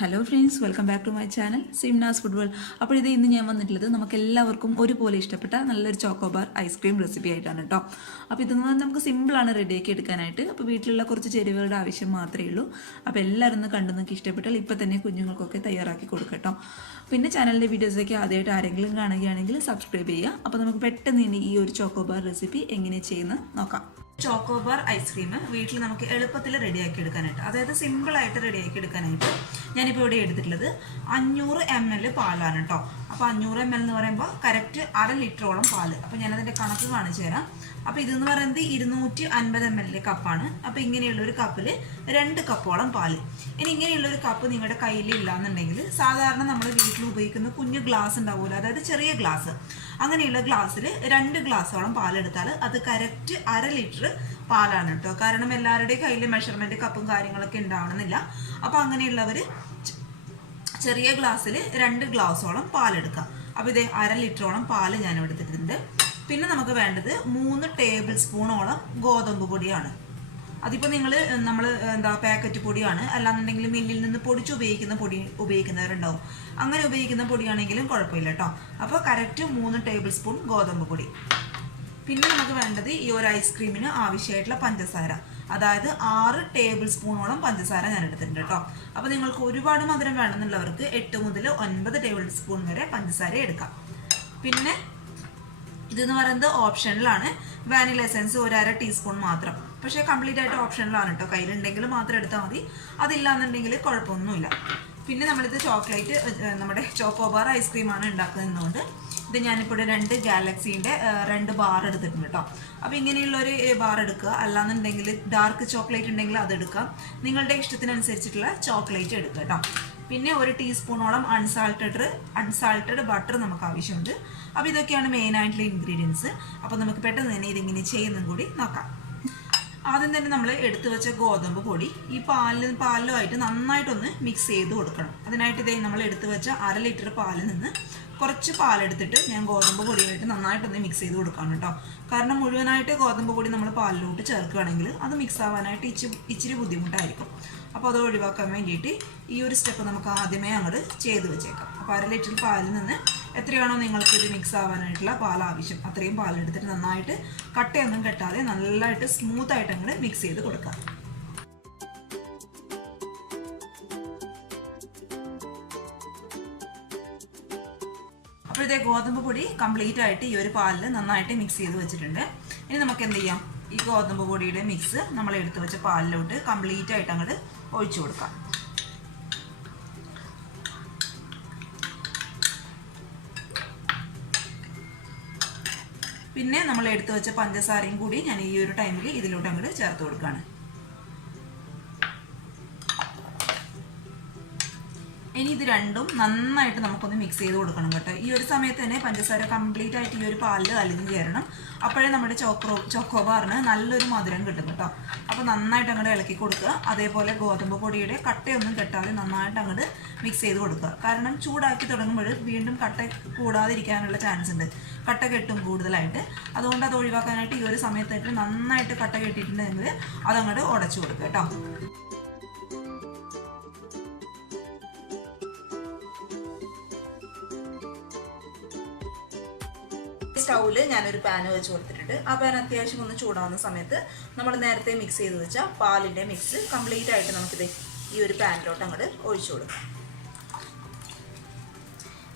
Hello friends, welcome back to my channel Simna's food world. അപ്പോൾ ഇത് ഇന്ന് ഞാൻ വന്നിട്ടുള്ളത് നമുക്ക് എല്ലാവർക്കും ഒരുപോലെ ഇഷ്ടപ്പെട്ട നല്ലൊരു ചോക്കോബാർ ഐസ്ക്രീം റെസിപ്പി ആയിട്ടാണ് കേട്ടോ. അപ്പോൾ ഇതെന്ന് നമുക്ക് സിമ്പിളാണ് റെഡിയാക്കി എടുക്കാനായിട്ട്. അപ്പോൾ വീട്ടിലുള്ള കുറച്ച് ചേരുവകളുടെ ആവശ്യം മാത്രമേ ഉള്ളൂ. അപ്പോൾ എല്ലാവരും ഒന്ന് കണ്ടു നിങ്ങൾക്ക് ഇഷ്ടപ്പെട്ടാൽ ഇപ്പോൾ തന്നെ കുഞ്ഞുങ്ങൾക്കൊക്കെ തയ്യാറാക്കി കൊടുക്കട്ടോ. പിന്നെ ചാനലിൻ്റെ വീഡിയോസൊക്കെ ആദ്യമായിട്ട് ആരെങ്കിലും കാണുകയാണെങ്കിൽ സബ്സ്ക്രൈബ് ചെയ്യുക. അപ്പോൾ നമുക്ക് പെട്ടെന്ന് ഇനി ഈ ഒരു ചോക്കോബാർ റെസിപ്പി എങ്ങനെ ചെയ്യുന്നത് നോക്കാം. ചോക്കോബാർ ഐസ്ക്രീം വീട്ടിൽ നമുക്ക് എളുപ്പത്തിൽ റെഡിയാക്കി എടുക്കാനായിട്ട്, അതായത് സിമ്പിളായിട്ട് റെഡിയാക്കി എടുക്കാനായിട്ട് ഞാനിപ്പോൾ ഇവിടെ എടുത്തിട്ടുള്ളത് 500 ml പാലാണ് കേട്ടോ. അപ്പോൾ 500 ml എന്ന് പറയുമ്പോൾ കറക്റ്റ് 1/2 ലിറ്ററോളം പാല്. അപ്പോൾ ഞാനതിൻ്റെ കണക്ക് കാണിച്ചു തരാം. അപ്പോൾ ഇതെന്ന് പറയുന്നത് 250 ml കപ്പാണ്. അപ്പോൾ ഇങ്ങനെയുള്ളൊരു കപ്പിൽ 2 കപ്പോളം പാല്. ഇനി ഇങ്ങനെയുള്ളൊരു കപ്പ് നിങ്ങളുടെ കയ്യിൽ ഇല്ലാന്നുണ്ടെങ്കിൽ സാധാരണ നമ്മൾ വീട്ടിൽ ഉപയോഗിക്കുന്ന കുഞ്ഞു ഗ്ലാസ് ഉണ്ടാവുമല്ലോ, അതായത് ചെറിയ ഗ്ലാസ്, അങ്ങനെയുള്ള ഗ്ലാസ്സിൽ 2 ഗ്ലാസോളം പാലെടുത്താൽ അത് കറക്റ്റ് 1/2 ലിറ്റർ പാലാണ് കേട്ടോ. കാരണം എല്ലാവരുടെയും കയ്യിൽ മെഷർമെൻറ്റ് കപ്പും കാര്യങ്ങളൊക്കെ ഉണ്ടാവണമെന്നില്ല. അപ്പോൾ അങ്ങനെയുള്ളവർ ചെറിയ ഗ്ലാസ്സിൽ 2 ഗ്ലാസോളം പാലെടുക്കാം. അപ്പോൾ ഇത് 1/2 ലിറ്ററോളം പാല് ഞാൻ എടുത്തിട്ടുണ്ട്. പിന്നെ നമുക്ക് വേണ്ടത് 3 ടേബിൾ സ്പൂണോളം ഗോതമ്പ് പൊടിയാണ്. അതിപ്പോൾ നമ്മൾ പാക്കറ്റ് പൊടിയാണ്, അല്ലാന്നുണ്ടെങ്കിൽ മില്ലിൽ നിന്ന് പൊടിച്ച് ഉപയോഗിക്കുന്ന പൊടി ഉപയോഗിക്കുന്നവരുണ്ടാവും. അങ്ങനെ ഉപയോഗിക്കുന്ന പൊടിയാണെങ്കിലും കുഴപ്പമില്ല കേട്ടോ. അപ്പോൾ കറക്റ്റ് 3 ടേബിൾ സ്പൂൺ ഗോതമ്പ് പൊടി. പിന്നെ നമുക്ക് വേണ്ടത് ഈ ഒരു ഐസ്ക്രീമിന് ആവശ്യമായിട്ടുള്ള പഞ്ചസാര, അതായത് 6 ടേബിൾ സ്പൂണോളം പഞ്ചസാര ഞാൻ എടുത്തിട്ടുണ്ട് കേട്ടോ. അപ്പോൾ നിങ്ങൾക്ക് ഒരുപാട് മധുരം വേണമെന്നുള്ളവർക്ക് 8 മുതൽ 9 ടേബിൾ സ്പൂൺ വരെ പഞ്ചസാര എടുക്കാം. പിന്നെ ഇതെന്ന് പറയുന്നത് ഓപ്ഷനിലാണ്. വാനില എസൻസ് 1/2 ടീസ്പൂൺ മാത്രം, പക്ഷേ കംപ്ലീറ്റ് ആയിട്ട് ഓപ്ഷനിലാണ് കേട്ടോ. കയ്യിലുണ്ടെങ്കിൽ മാത്രം എടുത്താൽ മതി, അതില്ലാന്നുണ്ടെങ്കിൽ കുഴപ്പമൊന്നുമില്ല. പിന്നെ നമ്മളിത് നമ്മുടെ ചോക്കോബാർ ഐസ്ക്രീമാണ് ഉണ്ടാക്കുന്നതുകൊണ്ട് ഇത് ഞാനിപ്പോൾ 2 ഗാലക്സീൻ്റെ 2 ബാർ എടുത്തിട്ടുണ്ട് കേട്ടോ. അപ്പോൾ ഇങ്ങനെയുള്ളൊരു ബാർ എടുക്കുക, അല്ലാന്നുണ്ടെങ്കിൽ ഡാർക്ക് ചോക്ലേറ്റ് ഉണ്ടെങ്കിൽ അതെടുക്കാം. നിങ്ങളുടെ ഇഷ്ടത്തിനനുസരിച്ചിട്ടുള്ള ചോക്ലേറ്റ് എടുക്കുക കേട്ടോ. പിന്നെ 1 ടീസ്പൂണോളം അൺസാൾട്ടഡ് ബട്ടർ നമുക്ക് ആവശ്യമുണ്ട്. അപ്പോൾ ഇതൊക്കെയാണ് മെയിനായിട്ടുള്ള ഇൻഗ്രീഡിയൻസ്. അപ്പോൾ നമുക്ക് പെട്ടെന്ന് തന്നെ ഇതിങ്ങനെ ചെയ്യുന്നതും കൂടി നോക്കാം. ആദ്യം തന്നെ നമ്മൾ എടുത്തു വെച്ച ഗോതമ്പ് പൊടി ഈ പാലുമായിട്ട് നന്നായിട്ടൊന്ന് മിക്സ് ചെയ്ത് കൊടുക്കണം. അതിനായിട്ട് ഇതേ നമ്മൾ എടുത്തു വെച്ച 1/2 ലിറ്റർ പാലിൽ നിന്ന് കുറച്ച് പാലെടുത്തിട്ട് ഞാൻ ഗോതമ്പ് പൊടിയായിട്ട് നന്നായിട്ടൊന്ന് മിക്സ് ചെയ്ത് കൊടുക്കണം കേട്ടോ. കാരണം മുഴുവനായിട്ട് ഗോതമ്പ് പൊടി നമ്മൾ പാലിലോട്ട് ചേർക്കുകയാണെങ്കിൽ അത് മിക്സ് ആവാനായിട്ട് ഇച്ചിരി ബുദ്ധിമുട്ടായിരിക്കും. അപ്പോൾ അത് ഒഴിവാക്കാൻ വേണ്ടിയിട്ട് ഈ ഒരു സ്റ്റെപ്പ് നമുക്ക് ആദ്യമേ അങ്ങോട്ട് ചെയ്ത് വെച്ചേക്കാം. അപ്പോൾ 1/2 ലിറ്റർ പാലിൽ നിന്ന് എത്രയാണോ നിങ്ങൾക്ക് ഇത് മിക്സ് ആവാനായിട്ടുള്ള പാൽ ആവശ്യം അത്രയും പാലെടുത്തിട്ട് നന്നായിട്ട് കട്ടയൊന്നും കെട്ടാതെ നല്ലതായിട്ട് സ്മൂത്തായിട്ട് അങ്ങോട്ട് മിക്സ് ചെയ്ത് കൊടുക്കാം. അപ്പോൾ ഇതേ ഗോതമ്പ് പൊടി കംപ്ലീറ്റ് ആയിട്ട് ഈ ഒരു പാലിൽ നന്നായിട്ട് മിക്സ് ചെയ്ത് വെച്ചിട്ടുണ്ട്. ഇനി നമുക്ക് എന്ത് ചെയ്യാം, ഈ ഗോതമ്പ് പൊടിയുടെ മിക്സ് നമ്മൾ എടുത്തു വെച്ച പാലിലോട്ട് കംപ്ലീറ്റ് ആയിട്ട് അങ്ങോട്ട് ഒഴിച്ചു കൊടുക്കാം. പിന്നെ നമ്മൾ എടുത്തു വെച്ച പഞ്ചസാരയും കൂടി ഞാൻ ഈ ഒരു ടൈമിൽ ഇതിലോട്ട് അങ്ങോട്ട് ചേർത്ത് കൊടുക്കുകയാണ്. ഇനി ഇത് രണ്ടും നന്നായിട്ട് നമുക്കൊന്ന് മിക്സ് ചെയ്ത് കൊടുക്കണം കേട്ടോ. ഈ ഒരു സമയത്ത് തന്നെ പഞ്ചസാര കംപ്ലീറ്റ് ആയിട്ട് ഈ ഒരു പാലിൽ അലിഞ്ഞ് ചേരണം. അപ്പോഴേ നമ്മുടെ ചോക്കോബാറിന് നല്ലൊരു മധുരം കിട്ടും കേട്ടോ. അപ്പോൾ നന്നായിട്ട് അങ്ങോട്ട് ഇളക്കി കൊടുക്കുക. അതേപോലെ ഗോതമ്പ് പൊടിയുടെ കട്ടയൊന്നും കെട്ടാതെ നന്നായിട്ട് അങ്ങോട്ട് മിക്സ് ചെയ്ത് കൊടുക്കുക. കാരണം ചൂടാക്കി തുടങ്ങുമ്പോൾ വീണ്ടും കട്ട കൂടാതിരിക്കാനുള്ള ചാൻസ് ഉണ്ട്, കട്ട കെട്ടും കൂടുതലായിട്ട്. അതുകൊണ്ട് അത് ഒഴിവാക്കാനായിട്ട് ഈ ഒരു സമയത്തായിട്ട് നന്നായിട്ട് കട്ട കെട്ടിയിട്ടുണ്ടെങ്കിൽ അതങ്ങോട്ട് ഉടച്ചു കൊടുക്കുക കേട്ടോ. സ്റ്റൗവിൽ ഞാനൊരു പാന് വെച്ച് കൊടുത്തിട്ടുണ്ട്. ആ പാൻ അത്യാവശ്യം ഒന്ന് ചൂടാവുന്ന സമയത്ത് നമ്മൾ നേരത്തെ മിക്സ് ചെയ്ത് വെച്ച പാലിൻ്റെ മിക്സ് കംപ്ലീറ്റ് ആയിട്ട് നമുക്കിത് ഈ ഒരു പാനിലോട്ട് അങ്ങോട്ട് ഒഴിച്ചു കൊടുക്കാം.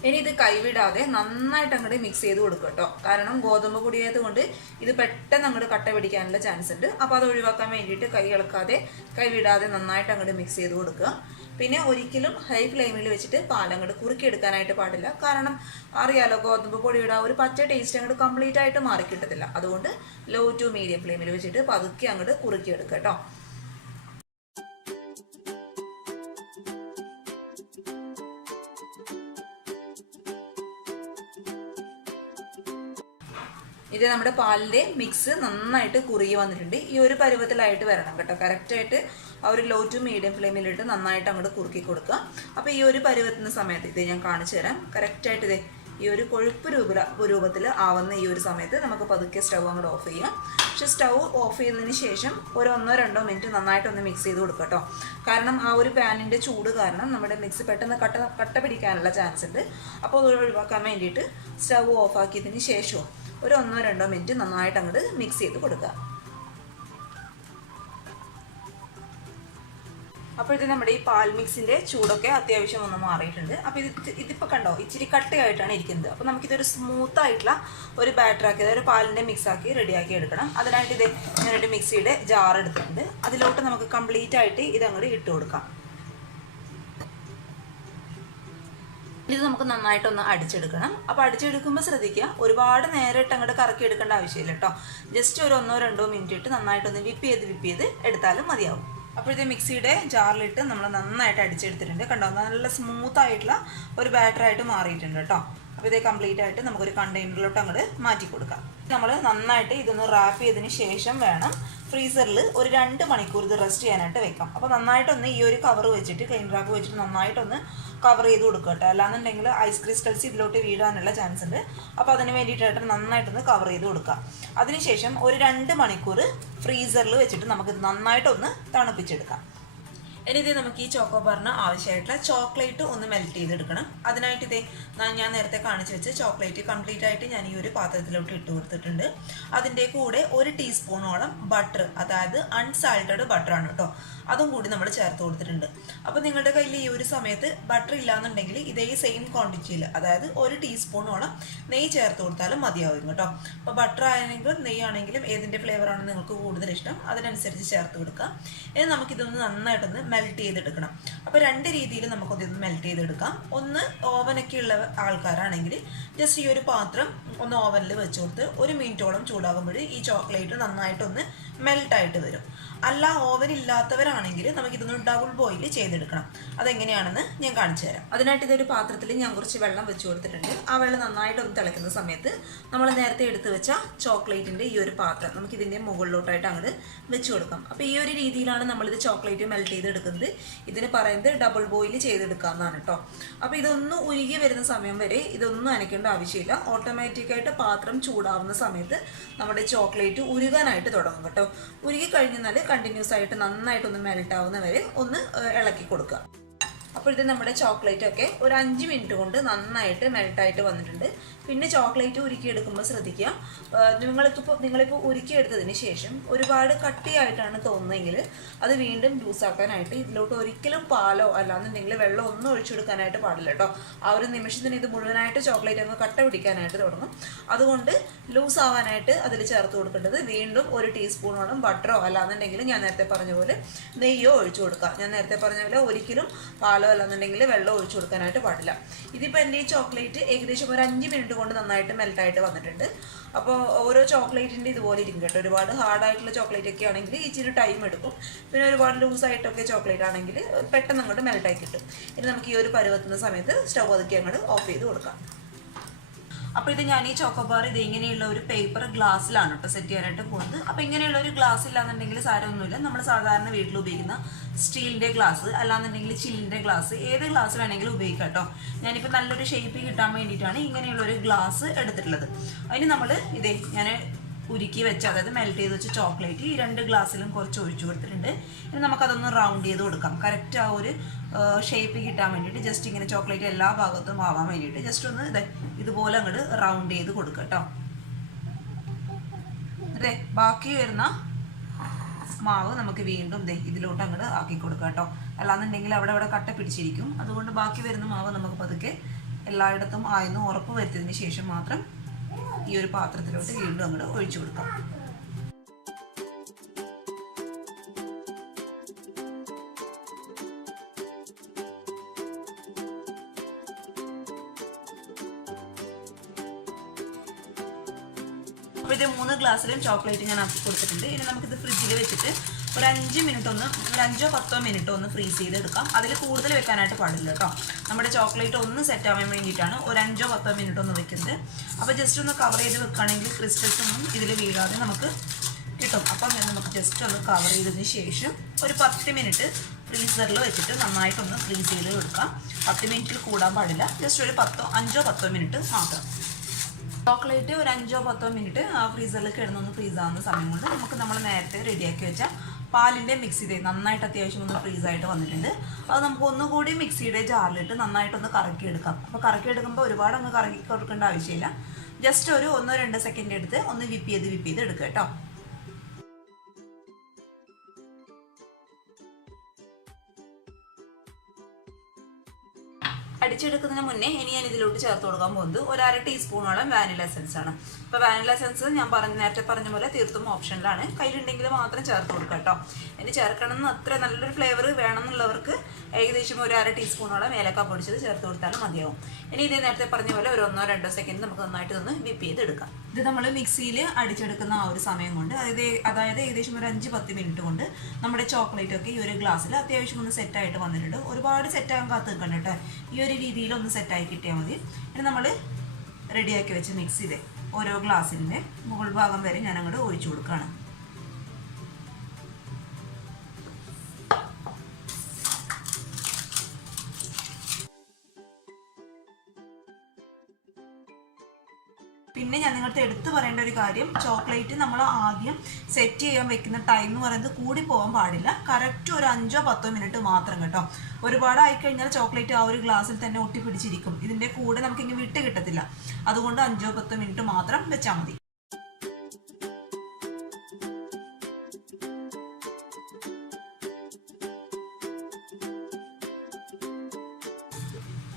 ഇനി ഇത് കൈവിടാതെ നന്നായിട്ട് അങ്ങോട്ട് മിക്സ് ചെയ്ത് കൊടുക്കുക കേട്ടോ. കാരണം ഗോതമ്പ് പൊടിയായത് കൊണ്ട് ഇത് പെട്ടെന്ന് അങ്ങോട്ട് കട്ട പിടിക്കാനുള്ള ചാൻസ് ഉണ്ട്. അപ്പോൾ അത് ഒഴിവാക്കാൻ വേണ്ടിയിട്ട് കൈ ഇളക്കാതെ കൈവിടാതെ നന്നായിട്ട് അങ്ങോട്ട് മിക്സ് ചെയ്ത് കൊടുക്കുക. പിന്നെ ഒരിക്കലും ഹൈ ഫ്ലെയിമിൽ വെച്ചിട്ട് പാലങ്ങോട്ട് കുറുക്കിയെടുക്കാനായിട്ട് പാടില്ല. കാരണം അറിയാലോ, ഗോതമ്പ് പൊടിയുടെ ഒരു പച്ച ടേസ്റ്റ് അങ്ങോട്ട് കംപ്ലീറ്റ് ആയിട്ട് മാറി കിട്ടത്തില്ല. അതുകൊണ്ട് ലോ ടു മീഡിയം ഫ്ലെയിമിൽ വെച്ചിട്ട് പതുക്കെ അങ്ങോട്ട് കുറുക്കിയെടുക്കുക കേട്ടോ. ഇത് നമ്മുടെ പാലിൻ്റെ മിക്സ് നന്നായിട്ട് കുറുകി വന്നിട്ടുണ്ട്. ഈ ഒരു പരുവത്തിലായിട്ട് വരണം കേട്ടോ. കറക്റ്റായിട്ട് ആ ഒരു ലോ ടു മീഡിയം ഫ്ലെയിമിലിട്ട് നന്നായിട്ട് അങ്ങോട്ട് കുറുക്കി കൊടുക്കുക. അപ്പോൾ ഈ ഒരു പരുവത്തുന്ന സമയത്ത് ഇത് ഞാൻ കാണിച്ചു തരാം. കറക്റ്റായിട്ട് ഈ ഒരു കൊഴുപ്പ് രൂപത്തിൽ ആവുന്ന ഈ ഒരു സമയത്ത് നമുക്ക് പതുക്കെ സ്റ്റൗ അങ്ങോട്ട് ഓഫ് ചെയ്യാം. പക്ഷെ സ്റ്റൗ ഓഫ് ചെയ്തതിന് ശേഷം ഒരു 1-2 മിനിറ്റ് നന്നായിട്ടൊന്ന് മിക്സ് ചെയ്ത് കൊടുക്കുക കേട്ടോ. കാരണം ആ ഒരു പാനിൻ്റെ ചൂട് കാരണം നമ്മുടെ മിക്സ് പെട്ടെന്ന് കട്ട പിടിക്കാനുള്ള ചാൻസ് ഉണ്ട്. അപ്പോൾ അത് ഒഴിവാക്കാൻ വേണ്ടിയിട്ട് സ്റ്റൗ ഓഫ് ആക്കിയതിന് ശേഷവും ഒരു 1-2 മിനിറ്റ് നന്നായിട്ട് അങ്ങോട്ട് മിക്സ് ചെയ്ത് കൊടുക്കുക. അപ്പോഴത്തെ നമ്മുടെ ഈ പാൽ മിക്സിൻ്റെ ചൂടൊക്കെ അത്യാവശ്യം ഒന്ന് മാറിയിട്ടുണ്ട്. അപ്പോൾ ഇതിപ്പോൾ കണ്ടോ ഇച്ചിരി കട്ടയായിട്ടാണ് ഇരിക്കുന്നത്. അപ്പോൾ നമുക്കിതൊരു സ്മൂത്തായിട്ടുള്ള ഒരു ബാറ്ററാക്കി, അതായത് പാലിൻ്റെ മിക്സാക്കി റെഡിയാക്കി എടുക്കണം. അതിനായിട്ട് ഇത് ഞാനൊരു മിക്സിയുടെ ജാർ എടുത്തിട്ടുണ്ട്. അതിലോട്ട് നമുക്ക് കംപ്ലീറ്റ് ആയിട്ട് ഇതങ്ങോട്ട് ഇട്ട് കൊടുക്കാം. ഇത് നമുക്ക് നന്നായിട്ടൊന്ന് അടിച്ചെടുക്കണം. അപ്പോൾ അടിച്ചെടുക്കുമ്പോൾ ശ്രദ്ധിക്കുക, ഒരുപാട് നേരിട്ട് അങ്ങോട്ട് കറക്കി എടുക്കേണ്ട ആവശ്യമില്ല കേട്ടോ. ജസ്റ്റ് ഒരു 1-2 മിനിറ്റ് ഇട്ട് നന്നായിട്ടൊന്ന് വിപ്പ് ചെയ്ത് എടുത്താലും മതിയാവും. അപ്പോഴത്തെ മിക്സിയുടെ ജാറിലിട്ട് നമ്മൾ നന്നായിട്ട് അടിച്ചെടുത്തിട്ടുണ്ട്. കണ്ടോ, നല്ല സ്മൂത്ത് ആയിട്ടുള്ള ഒരു ബാറ്ററായിട്ട് മാറിയിട്ടുണ്ട് കേട്ടോ. അപ്പോൾ ഇതേ കംപ്ലീറ്റ് ആയിട്ട് നമുക്കൊരു കണ്ടെയ്നറിലോട്ട് അങ്ങോട്ട് മാറ്റി കൊടുക്കാം. നമ്മൾ നന്നായിട്ട് ഇതൊന്ന് റാപ്പ് ചെയ്തതിന് ശേഷം വേണം ഫ്രീസറിൽ ഒരു 2 മണിക്കൂർ ഇത് റെസ്റ്റ് ചെയ്യാനായിട്ട് വെക്കാം. അപ്പോൾ നന്നായിട്ടൊന്ന് ഈ ഒരു കവർ വെച്ചിട്ട്, ക്ലീൻ റാപ്പ് വെച്ചിട്ട് നന്നായിട്ടൊന്ന് കവർ ചെയ്ത് കൊടുക്കുക കേട്ടോ. അല്ലാന്നുണ്ടെങ്കിൽ ഐസ് ക്രിസ്റ്റൽസ് ഇതിലോട്ട് വീഴാനുള്ള ചാൻസ് ഉണ്ട്. അപ്പോൾ അതിന് വേണ്ടിയിട്ടായിട്ട് നന്നായിട്ടൊന്ന് കവർ ചെയ്ത് കൊടുക്കുക. അതിനുശേഷം ഒരു 2 മണിക്കൂർ ഫ്രീസറിൽ വെച്ചിട്ട് നമുക്കിത് നന്നായിട്ടൊന്ന് തണുപ്പിച്ചെടുക്കാം. ഇനി ഇത് നമുക്ക് ഈ ചോക്കോബാറിന് ആവശ്യമായിട്ടുള്ള ചോക്ലേറ്റ് ഒന്ന് മെൽറ്റ് ചെയ്തെടുക്കണം. അതിനായിട്ട് ഇതേ ഞാൻ നേരത്തെ കാണിച്ചു വെച്ച ചോക്ലേറ്റ് കംപ്ലീറ്റ് ആയിട്ട് ഞാൻ ഈ ഒരു പാത്രത്തിലോട്ട് ഇട്ട് കൊടുത്തിട്ടുണ്ട്. അതിൻ്റെ കൂടെ 1 ടീസ്പൂണോളം ബട്ടർ, അതായത് അൺസാൾട്ടഡ് ബട്ടറാണ് കേട്ടോ, അതും കൂടി നമ്മൾ ചേർത്ത് കൊടുത്തിട്ടുണ്ട്. അപ്പോൾ നിങ്ങളുടെ കയ്യിൽ ഈ ഒരു സമയത്ത് ബട്ടർ ഇല്ലാന്നുണ്ടെങ്കിൽ ഇതേ സെയിം ക്വാണ്ടിറ്റിയിൽ, അതായത് 1 ടീസ്പൂണോളം നെയ്യ് ചേർത്ത് കൊടുത്താലും മതിയാവും കേട്ടോ. അപ്പോൾ ബട്ടർ ആണെങ്കിലും നെയ്യാണെങ്കിലും ഏതിൻ്റെ ഫ്ലേവറാണ് നിങ്ങൾക്ക് കൂടുതൽ ഇഷ്ടം അതിനനുസരിച്ച് ചേർത്ത് കൊടുക്കുക. ഇനി നമുക്കിതൊന്ന് നന്നായിട്ടൊന്ന് മെൽറ്റ് ചെയ്തെടുക്കണം. അപ്പോൾ 2 രീതിയിൽ നമുക്കൊന്ന് മെൽറ്റ് ചെയ്തെടുക്കാം. ഒന്ന് ഓവനൊക്കെ ഉള്ള ആൾക്കാരാണെങ്കിൽ ജസ്റ്റ് ഈ ഒരു പാത്രം ഒന്ന് ഓവനിൽ വെച്ച് കൊടുത്ത് 1 മിനിറ്റോളം ചൂടാകുമ്പോൾ ഈ ചോക്ലേറ്റ് നന്നായിട്ടൊന്ന് മെൽട്ടായിട്ട് വരും. അല്ല ഓവൻ ഇല്ലാത്തവരാണെങ്കിൽ നമുക്കിതൊന്ന് ഡബിൾ ബോയിൽ ചെയ്തെടുക്കണം. അതെങ്ങനെയാണെന്ന് ഞാൻ കാണിച്ചു തരാം. അതിനായിട്ട് ഇതൊരു പാത്രത്തിൽ ഞാൻ കുറച്ച് വെള്ളം വെച്ച് കൊടുത്തിട്ടുണ്ട്. ആ വെള്ളം നന്നായിട്ടൊന്ന് തിളയ്ക്കുന്ന സമയത്ത് നമ്മൾ നേരത്തെ എടുത്ത് വെച്ച ചോക്ലേറ്റിൻ്റെ ഈ ഒരു പാത്രം നമുക്കിതിൻ്റെ മുകളിലോട്ടായിട്ട് അങ്ങോട്ട് വെച്ച് കൊടുക്കാം. അപ്പോൾ ഈ ഒരു രീതിയിലാണ് നമ്മളിത് ചോക്ലേറ്റ് മെൽറ്റ് ചെയ്തെടുക്കുന്നത്. ഇതിന് പറയുന്നത് ഡബിൾ ബോയിൽ ചെയ്തെടുക്കാമെന്നാണ് കേട്ടോ. അപ്പോൾ ഇതൊന്ന് ഉരുകി വരുന്ന സമയം വരെ ഇതൊന്നും അനക്കേണ്ട ആവശ്യമില്ല. ഓട്ടോമാറ്റിക്കായിട്ട് പാത്രം ചൂടാവുന്ന സമയത്ത് നമ്മുടെ ചോക്ലേറ്റ് ഉരുകാനായിട്ട് തുടങ്ങും കേട്ടോ. ഉരുകി കഴിഞ്ഞാൽ കണ്ടിന്യൂസ് ആയിട്ട് നന്നായിട്ടൊന്ന് മെൽറ്റ് ആവുന്നവരെ ഒന്ന് ഇളക്കി കൊടുക്കുക. അപ്പോൾ ഇത് നമ്മുടെ ചോക്ലേറ്റ് ഒക്കെ ഒരു 5 മിനിറ്റ് കൊണ്ട് നന്നായിട്ട് മെൽട്ടായിട്ട് വന്നിട്ടുണ്ട്. പിന്നെ ചോക്ലേറ്റ് ഉരുക്കിയെടുക്കുമ്പോൾ ശ്രദ്ധിക്കുക, നിങ്ങളിപ്പോൾ ഉരുക്കിയെടുത്തതിന് ശേഷം ഒരുപാട് കട്ടിയായിട്ടാണ് തോന്നുന്നതെങ്കിൽ അത് വീണ്ടും ലൂസാക്കാനായിട്ട് ഇതിലോട്ട് ഒരിക്കലും പാലോ അല്ലാന്നുണ്ടെങ്കിൽ വെള്ളം ഒന്നും ഒഴിച്ചെടുക്കാനായിട്ട് പാടില്ല കേട്ടോ. ആ ഒരു നിമിഷത്തിന് ഇത് മുഴുവനായിട്ട് ചോക്ലേറ്റ് അങ്ങ് കട്ട പിടിക്കാനായിട്ട് തുടങ്ങും. അതുകൊണ്ട് ലൂസ് ആവാനായിട്ട് അതിൽ ചേർത്ത് കൊടുക്കേണ്ടത് വീണ്ടും 1 ടീസ്പൂണോളം ബട്ടറോ അല്ലാന്നുണ്ടെങ്കിൽ ഞാൻ നേരത്തെ പറഞ്ഞ പോലെ നെയ്യോ ഒഴിച്ചു കൊടുക്കുക. ഞാൻ നേരത്തെ പറഞ്ഞ പോലെ ഒരിക്കലും പാലോ അല്ലാന്നുണ്ടെങ്കിൽ വെള്ളം ഒഴിച്ചു കൊടുക്കാനായിട്ട് പാടില്ല. ഇതിപ്പോൾ എൻ്റെ ഈ ചോക്ലേറ്റ് ഏകദേശം ഒരു 5 മിനിറ്റ് കൊണ്ട് നന്നായിട്ട് മെൽട്ടായിട്ട് വന്നിട്ടുണ്ട്. അപ്പോൾ ഓരോ ചോക്ലേറ്റിൻ്റെ ഇതുപോലെ ഇരിക്കും കേട്ടോ. ഒരുപാട് ഹാർഡായിട്ടുള്ള ചോക്ലേറ്റ് ഒക്കെ ആണെങ്കിൽ ഇച്ചിരി ടൈം എടുക്കും. പിന്നെ ഒരുപാട് ലൂസായിട്ടൊക്കെ ചോക്ലേറ്റ് ആണെങ്കിൽ പെട്ടെന്ന് അങ്ങോട്ട് മെൽട്ടായി കിട്ടും. ഇനി നമുക്ക് ഈ ഒരു പരുവത്തുന്ന സമയത്ത് സ്റ്റൗ അതൊക്കെ അങ്ങോട്ട് ഓഫ് ചെയ്ത് കൊടുക്കാം. അപ്പോൾ ഇത് ഞാൻ ഈ ചോക്കോബാർ ഇത് ഇങ്ങനെയുള്ള ഒരു പേപ്പർ ഗ്ലാസ്സിലാണ് കേട്ടോ സെറ്റ് ചെയ്യാനായിട്ട് പോകുന്നത്. അപ്പോൾ ഇങ്ങനെയുള്ള ഒരു ഗ്ലാസ് ഇല്ലാന്നുണ്ടെങ്കിൽ സാരമൊന്നുമില്ല, നമ്മൾ സാധാരണ വീട്ടിൽ ഉപയോഗിക്കുന്ന സ്റ്റീലിൻ്റെ ഗ്ലാസ് അല്ലാന്നുണ്ടെങ്കിൽ ചില്ലിൻ്റെ ഗ്ലാസ്, ഏത് ഗ്ലാസ് വേണമെങ്കിലും ഉപയോഗിക്കാം കേട്ടോ. ഞാനിപ്പോൾ നല്ലൊരു ഷേപ്പ് കിട്ടാൻ വേണ്ടിയിട്ടാണ് ഇങ്ങനെയുള്ളൊരു ഗ്ലാസ് എടുത്തിട്ടുള്ളത്. അതിന് നമ്മൾ ഞാൻ ഉരുക്കി വെച്ച്, അതായത് മെൽറ്റ് ചെയ്ത് വെച്ച ചോക്ലേറ്റ് ഈ 2 ഗ്ലാസ്സിലും കുറച്ച് ഒഴിച്ചു കൊടുത്തിട്ടുണ്ട്. ഇനി നമുക്കതൊന്ന് റൗണ്ട് ചെയ്ത് കൊടുക്കാം. കറക്റ്റ് ആ ഒരു ഷേപ്പ് കിട്ടാൻ വേണ്ടിയിട്ട് ജസ്റ്റ് ഇങ്ങനെ ചോക്ലേറ്റ് എല്ലാ ഭാഗത്തും ആവാൻ വേണ്ടിയിട്ട് ജസ്റ്റ് ഒന്ന് ഇതുപോലെ അങ്ങോട്ട് റൗണ്ട് ചെയ്ത് കൊടുക്കുക കേട്ടോ. അതെ, ബാക്കി വരുന്ന മാവ് നമുക്ക് വീണ്ടും ഇതിലോട്ട് അങ്ങോട്ട് ആക്കി കൊടുക്കുക കേട്ടോ. അല്ലാന്നുണ്ടെങ്കിൽ അവിടെ കട്ട പിടിച്ചിരിക്കും. അതുകൊണ്ട് ബാക്കി വരുന്ന മാവ് നമുക്ക് പതുക്കെ എല്ലായിടത്തും ആയെന്ന് ഉറപ്പ് വരുത്തിയതിന് ശേഷം മാത്രം ഈ ഒരു പാത്രത്തിലോട്ട് വീണ്ടും അങ്ങോട്ട് ഒഴിച്ചു കൊടുക്കാം. അപ്പോൾ ഇത് 3 ഗ്ലാസ്സിലും ചോക്ലേറ്റ് ഞാൻ ആക്കി കൊടുത്തിട്ടുണ്ട്. ഇനി നമുക്കിത് ഫ്രിഡ്ജിൽ വെച്ചിട്ട് ഒരു 5 മിനിറ്റ് ഒന്ന്, ഒരു 5-10 മിനിറ്റ് ഒന്ന് ഫ്രീസ് ചെയ്തെടുക്കാം. അതിൽ കൂടുതൽ വെക്കാനായിട്ട് പാടില്ല കേട്ടോ. നമ്മുടെ ചോക്ലേറ്റ് ഒന്ന് സെറ്റ് ആവാൻ വേണ്ടിയിട്ടാണ് ഒരു 5-10 മിനിറ്റ് ഒന്ന് വെക്കുന്നത്. അപ്പോൾ ജസ്റ്റ് ഒന്ന് കവർ ചെയ്ത് വെക്കുകയാണെങ്കിൽ ക്രിസ്റ്റൽസ് ഒന്നും ഇതിൽ വീഴാതെ നമുക്ക് കിട്ടും. അപ്പം നമുക്ക് ജസ്റ്റ് ഒന്ന് കവർ ചെയ്തതിന് ശേഷം ഒരു 10 മിനിറ്റ് ഫ്രീസറിൽ വെച്ചിട്ട് നന്നായിട്ടൊന്ന് ഫ്രീസ് ചെയ്ത് കൊടുക്കാം. 10 മിനിറ്റിൽ കൂടാൻ പാടില്ല. ജസ്റ്റ് ഒരു 5-10 മിനിറ്റ് മാത്രം. ചോക്ലേറ്റ് ഒരു 5-10 മിനിറ്റ് ആ ഫ്രീസറിൽ കിടന്നൊന്ന് ഫ്രീസ് ആവുന്ന സമയം കൊണ്ട് നമുക്ക് നമ്മൾ നേരത്തെ റെഡിയാക്കി വെച്ച പാലിൻ്റെ മിക്സ് ചെയ്ത് നന്നായിട്ട് അത്യാവശ്യം ഒന്ന് ഫ്രീസായിട്ട് വന്നിട്ടുണ്ട്. അത് നമുക്ക് ഒന്നുകൂടി മിക്സിയുടെ ജാറിലിട്ട് നന്നായിട്ടൊന്ന് കറക്കിയെടുക്കാം. അപ്പോൾ കറക്കിയെടുക്കുമ്പോൾ ഒരുപാട് അങ്ങ് കറക്കി കൊടുക്കേണ്ട ആവശ്യമില്ല. ജസ്റ്റ് ഒരു 1-2 സെക്കൻഡ് എടുത്ത് ഒന്ന് വിപ്പ് ചെയ്ത് എടുക്കുക കേട്ടോ. അടിച്ചെടുക്കുന്നതിന് മുന്നേ ഇനി ഞാൻ ഇതിലോട്ട് ചേർത്ത് കൊടുക്കാൻ പോകുന്നത് 1/2 ടീസ്പൂണോളം വാനില എസൻസ് ആണ്. അപ്പോൾ വാനില എസൻസ് ഞാൻ നേരത്തെ പറഞ്ഞ പോലെ തീർത്തും ഓപ്ഷനിലാണ്. കയ്യിലുണ്ടെങ്കിൽ മാത്രം ചേർത്ത് കൊടുക്കുക കേട്ടോ. ഇനി ചേർക്കണമെന്ന് അത്ര നല്ലൊരു ഫ്ലേവർ വേണമെന്നുള്ളവർക്ക് ഏകദേശം 1/2 ടീസ്പൂണോളം ഏലക്ക പൊടിച്ചത് ചേർത്ത് കൊടുത്താലും മതിയാവും. ഇനി ഇത് നേരത്തെ പറഞ്ഞ പോലെ ഒരു 1-2 സെക്കൻഡ് നമുക്ക് നന്നായിട്ട് ഒന്ന് വിപ്പ് ചെയ്തെടുക്കാം. ഇത് നമ്മൾ മിക്സിയിൽ അടിച്ചെടുക്കുന്ന ആ ഒരു സമയം കൊണ്ട് അതായത് ഏകദേശം ഒരു 5-10 മിനിറ്റ് കൊണ്ട് നമ്മുടെ ചോക്ലേറ്റ് ഒക്കെ ഈ ഒരു ഗ്ലാസ്സിൽ അത്യാവശ്യം ഒന്ന് സെറ്റായിട്ട് വന്നിട്ടുണ്ട്. ഒരുപാട് സെറ്റാകാൻ കാത്ത് നിൽക്കണ്ട കേട്ടോ. ഈ ഒരു രീതിയിൽ ഒന്ന് സെറ്റായി കിട്ടിയാൽ മതി. ഇനി നമ്മൾ റെഡിയാക്കി വെച്ച് മിക്സ് ചെയ്ത് ഓരോ ഗ്ലാസ്സിൻ്റെ മുകൾ ഭാഗം വരെ ഞാൻ അങ്ങോട്ട് ഒഴിച്ചു കൊടുക്കുകയാണ്. പിന്നെ ഞാൻ നിങ്ങൾക്ക് എടുത്തു പറയേണ്ട ഒരു കാര്യം, ചോക്ലേറ്റ് നമ്മൾ ആദ്യം സെറ്റ് ചെയ്യാൻ വെക്കുന്ന ടൈം എന്ന് പറയുന്നത് കൂടി പോകാൻ പാടില്ല. കറക്റ്റ് ഒരു 5-10 മിനിറ്റ് മാത്രം കേട്ടോ. ഒരുപാട് ആയിക്കഴിഞ്ഞാൽ ചോക്ലേറ്റ് ആ ഒരു ഗ്ലാസ്സിൽ തന്നെ ഒട്ടിപ്പിടിച്ചിരിക്കും. ഇതിൻ്റെ കൂടെ നമുക്കിങ്ങനെ വിട്ട് കിട്ടത്തില്ല. അതുകൊണ്ട് 5-10 മിനിറ്റ് മാത്രം വെച്ചാൽ മതി.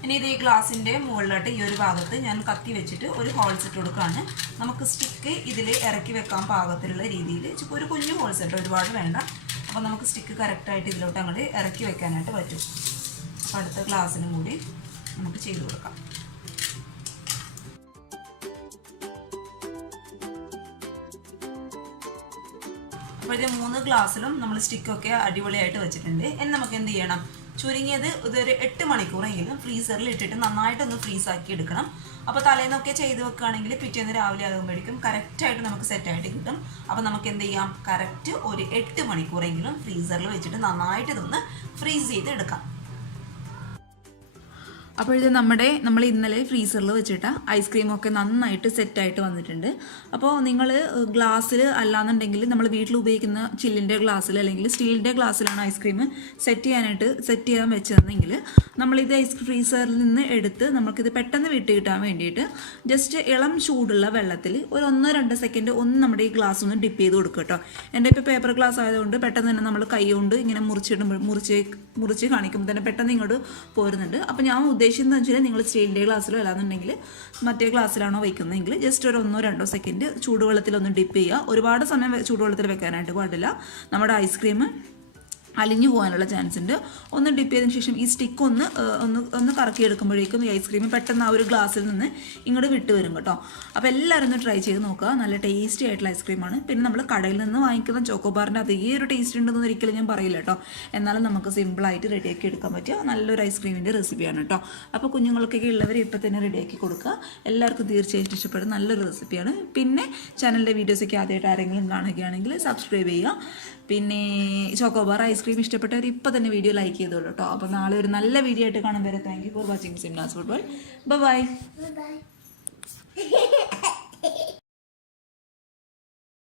ഇനി ഇത് ഈ ഗ്ലാസിൻ്റെ മുകളിലോട്ട് ഈ ഒരു ഭാഗത്ത് ഞാൻ കത്തി വെച്ചിട്ട് ഒരു ഹോൾസ് ഇട്ട് കൊടുക്കുകയാണ്. നമുക്ക് സ്റ്റിക്ക് ഇതിൽ ഇറക്കി വെക്കാൻ പാകത്തിലുള്ള രീതിയിൽ ഒരു കുഞ്ഞു ഹോൾസ് ഇട്ട്, ഒരുപാട് വേണ്ട. അപ്പോൾ നമുക്ക് സ്റ്റിക്ക് കറക്റ്റായിട്ട് ഇതിലോട്ട് അങ്ങോട്ട് ഇറക്കി വെക്കാനായിട്ട് പറ്റും. അപ്പോൾ അടുത്ത ഗ്ലാസ്സിനും കൂടി നമുക്ക് ചെയ്ത് കൊടുക്കാം. അപ്പോൾ ഇത് 3 ഗ്ലാസ്സിലും നമ്മൾ സ്റ്റിക്കൊക്കെ അടിപൊളിയായിട്ട് വെച്ചിട്ടുണ്ട്. ഇനി നമുക്ക് എന്ത് ചെയ്യണം? ചുരുങ്ങിയത് ഇതൊരു 8 മണിക്കൂറെങ്കിലും ഫ്രീസറിൽ ഇട്ടിട്ട് നന്നായിട്ടൊന്ന് ഫ്രീസാക്കി എടുക്കണം. അപ്പോൾ തലേന്നൊക്കെ ചെയ്ത് വെക്കുകയാണെങ്കിൽ പിറ്റേന്ന് രാവിലെ ആകുമ്പോഴേക്കും കറക്റ്റായിട്ട് നമുക്ക് സെറ്റായിട്ട് കിട്ടും. അപ്പോൾ നമുക്ക് എന്ത് ചെയ്യാം? കറക്റ്റ് ഒരു 8 മണിക്കൂറെങ്കിലും ഫ്രീസറിൽ വെച്ചിട്ട് നന്നായിട്ട് ഇതൊന്ന് ഫ്രീസ് ചെയ്ത് എടുക്കാം. അപ്പോൾ ഇത് നമ്മൾ ഇന്നലെ ഫ്രീസറിൽ വെച്ചിട്ട് ഐസ്ക്രീമൊക്കെ നന്നായിട്ട് സെറ്റായിട്ട് വന്നിട്ടുണ്ട്. അപ്പോൾ നിങ്ങൾ ഗ്ലാസ്സിൽ അല്ലാന്നുണ്ടെങ്കിൽ നമ്മൾ വീട്ടിൽ ഉപയോഗിക്കുന്ന ചില്ലിൻ്റെ ഗ്ലാസ്സിൽ അല്ലെങ്കിൽ സ്റ്റീലിൻ്റെ ഗ്ലാസ്സിലാണ് ഐസ്ക്രീം സെറ്റ് ചെയ്യാൻ വെച്ചതെങ്കിൽ നമ്മളിത് ഫ്രീസറിൽ നിന്ന് എടുത്ത് നമുക്കിത് പെട്ടെന്ന് വിട്ട് കിട്ടാൻ വേണ്ടിയിട്ട് ജസ്റ്റ് ഇളം ചൂടുള്ള വെള്ളത്തിൽ ഒരു 1-2 സെക്കൻഡ് ഒന്ന് നമ്മുടെ ഈ ഗ്ലാസ് ഒന്ന് ഡിപ്പ് ചെയ്ത് കൊടുക്കുക കേട്ടോ. എൻ്റെ ഇപ്പോൾ പേപ്പർ ഗ്ലാസ് ആയതുകൊണ്ട് പെട്ടെന്ന് തന്നെ നമ്മൾ കൈ കൊണ്ട് ഇങ്ങനെ മുറിച്ച് കാണിക്കുമ്പോൾ തന്നെ പെട്ടെന്ന് ഇങ്ങോട്ട് പോരുന്നുണ്ട്. അപ്പോൾ ഞാൻ ഉദ്ദേശിക്കുന്നത് വെച്ചാൽ നിങ്ങൾ സ്റ്റീലിൻ്റെ ഗ്ലാസ്സിലോ അല്ലാന്നുണ്ടെങ്കിൽ മറ്റേ ഗ്ലാസ്സിലാണോ വയ്ക്കുന്നതെങ്കിൽ ജസ്റ്റ് ഒരു 1-2 സെക്കൻഡ് ചൂടുവെള്ളത്തിലൊന്ന് ഡിപ്പ് ചെയ്യുക. ഒരുപാട് സമയം ചൂടുവെള്ളത്തിൽ വെക്കാനായിട്ട് പാടില്ല. നമ്മുടെ ഐസ്ക്രീം അലിഞ്ഞു പോകാനുള്ള ചാൻസ് ഉണ്ട്. ഒന്ന് ഡിപ്പ് ചെയ്തതിന് ശേഷം ഈ സ്റ്റിക്ക് ഒന്ന് കറക്കിയെടുക്കുമ്പോഴേക്കും ഈ ഐസ്ക്രീം പെട്ടെന്ന് ആ ഒരു ഗ്ലാസ്സിൽ നിന്ന് ഇങ്ങോട്ട് വിട്ട് വരും കേട്ടോ. അപ്പോൾ എല്ലാവരും ഒന്ന് ട്രൈ ചെയ്ത് നോക്കുക. നല്ല ടേസ്റ്റി ആയിട്ടുള്ള ഐസ്ക്രീമാണ്. പിന്നെ നമ്മൾ കടയിൽ നിന്ന് വാങ്ങിക്കുന്ന ചോക്കോബാറിൻ്റെ അതേ ഒരു ടേസ്റ്റ് ഉണ്ടെന്ന് ഒരിക്കലും ഞാൻ പറയില്ല കേട്ടോ. എന്നാലും നമുക്ക് സിമ്പിളായിട്ട് റെഡിയാക്കി എടുക്കാൻ പറ്റിയ നല്ലൊരു ഐസ്ക്രീമിൻ്റെ റെസിപ്പിയാണ് കേട്ടോ. അപ്പോൾ കുഞ്ഞുങ്ങൾക്കൊക്കെ ഉള്ളവർ ഇപ്പോൾ തന്നെ റെഡിയാക്കി കൊടുക്കുക. എല്ലാവർക്കും തീർച്ചയായിട്ടും ഇഷ്ടപ്പെടുന്ന നല്ലൊരു റെസിപ്പിയാണ്. പിന്നെ ചാനലിൻ്റെ വീഡിയോസൊക്കെ ആദ്യമായിട്ട് ആരെങ്കിലും കാണുകയാണെങ്കിൽ സബ്സ്ക്രൈബ് ചെയ്യുക. പിന്നെ ചോക്കോബാർ ഐസ്ക്രീം ഇഷ്ടപ്പെട്ടവർ ഇപ്പോൾ തന്നെ വീഡിയോ ലൈക്ക് ചെയ്തോളൂ കേട്ടോ. അപ്പോൾ നാളെ ഒരു നല്ല വീഡിയോ ആയിട്ട് കാണാൻ വരെ. Thank you for watching Simna's football. By.